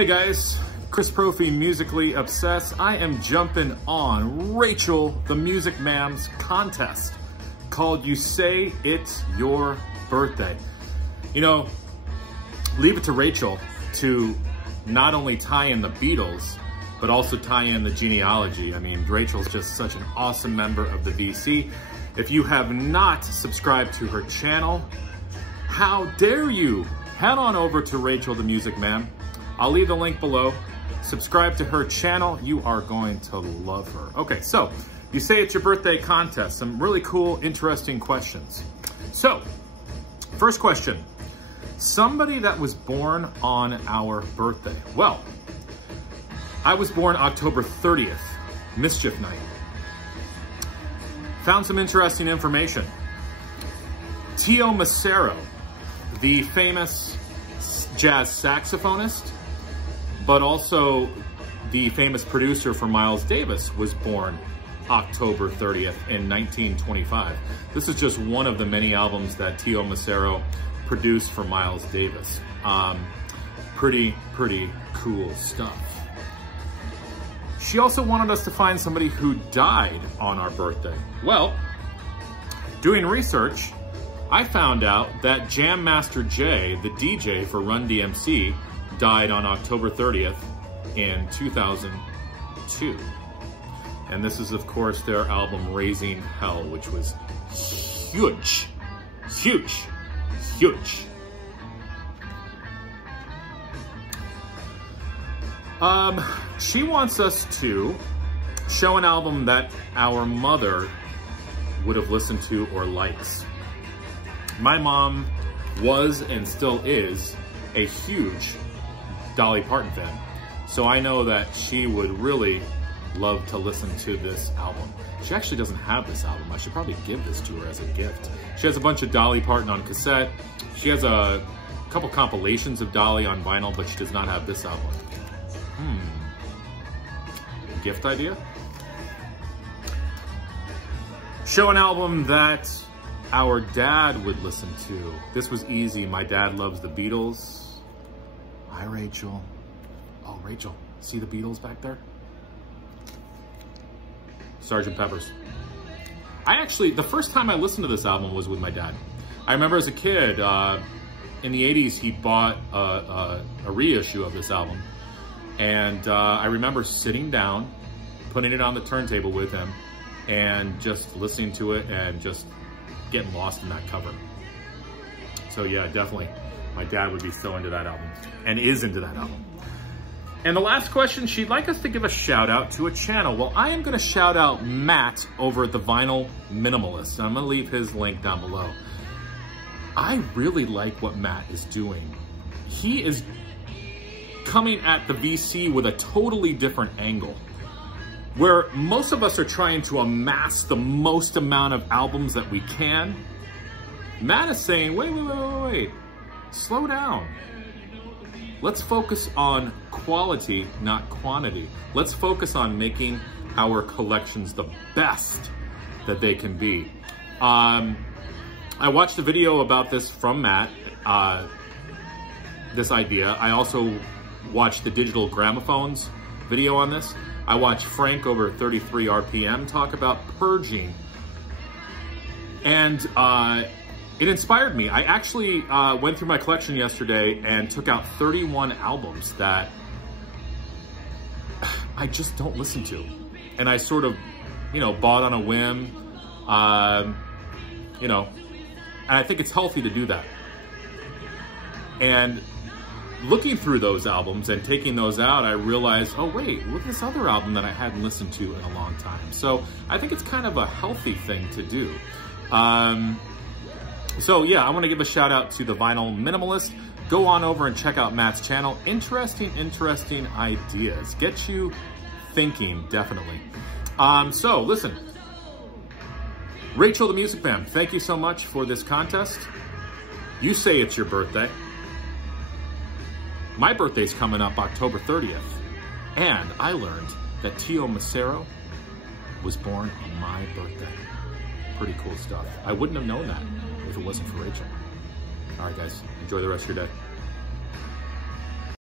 Hey guys, Chris Profi, Musically Obsessed. I am jumping on Rachel, the MusicMAM's contest called You Say It's Your Birthday. You know, leave it to Rachel to not only tie in the Beatles, but also tie in the genealogy. I mean, Rachel's just such an awesome member of the VC. If you have not subscribed to her channel, how dare you? Head on over to Rachel, the MusicMAM. I'll leave the link below. Subscribe to her channel. You are going to love her. Okay, so you say it's your birthday contest. Some really cool, interesting questions. So, first question. Somebody that was born on our birthday. Well, I was born October 30th, Mischief Night. Found some interesting information. Tio Macero, the famous jazz saxophonist, but also the famous producer for Miles Davis, was born October 30th in 1925. This is just one of the many albums that Tio Macero produced for Miles Davis. Pretty cool stuff. She also wanted us to find somebody who died on our birthday. Well, doing research, I found out that Jam Master Jay, the DJ for Run DMC, died on October 30th in 2002. And this is, of course, their album Raising Hell, which was huge. She wants us to show an album that our mother would have listened to or likes. My mom was and still is a huge Dolly Parton fan. So I know that she would really love to listen to this album. She actually doesn't have this album. I should probably give this to her as a gift. She has a bunch of Dolly Parton on cassette. She has a couple compilations of Dolly on vinyl, but she does not have this album. Gift idea? Show an album that our dad would listen to. This was easy. My dad loves the Beatles. Hi, Rachel. Oh, Rachel, see the Beatles back there? Sgt. Pepper's. The first time I listened to this album was with my dad. I remember as a kid, in the 80s, he bought a reissue of this album. And I remember sitting down, putting it on the turntable with him, and just listening to it and just getting lost in that cover. So yeah, definitely, my dad would be so into that album, and is into that album. And the last question, she'd like us to give a shout out to a channel. Well, I am gonna shout out Matt over at the Vinyl Minimalist, and I'm gonna leave his link down below. I really like what Matt is doing. He is coming at the VC with a totally different angle. Where most of us are trying to amass the most amount of albums that we can, Matt is saying, wait, slow down. Let's focus on quality, not quantity. Let's focus on making our collections the best that they can be. I watched a video about this from Matt, this idea. I also watched the Digital Gramophones video on this. I watched Frank over at 33 RPM talk about purging. And it inspired me. I actually went through my collection yesterday and took out 31 albums that I just don't listen to. And I sort of, bought on a whim, and I think it's healthy to do that. And looking through those albums and taking those out, I realized, oh wait, look at this other album that I hadn't listened to in a long time. So I think it's kind of a healthy thing to do. So yeah, I want to give a shout out to the Vinyl Minimalist. Go on over and check out Matt's channel. Interesting ideas. Get you thinking, definitely. So listen, Rachel, the MusicMAM, thank you so much for this contest. You say it's your birthday. My birthday's coming up October 30th, and I learned that Tio Macero was born on my birthday. Pretty cool stuff. I wouldn't have known that if it wasn't for Rachel. All right, guys, enjoy the rest of your day.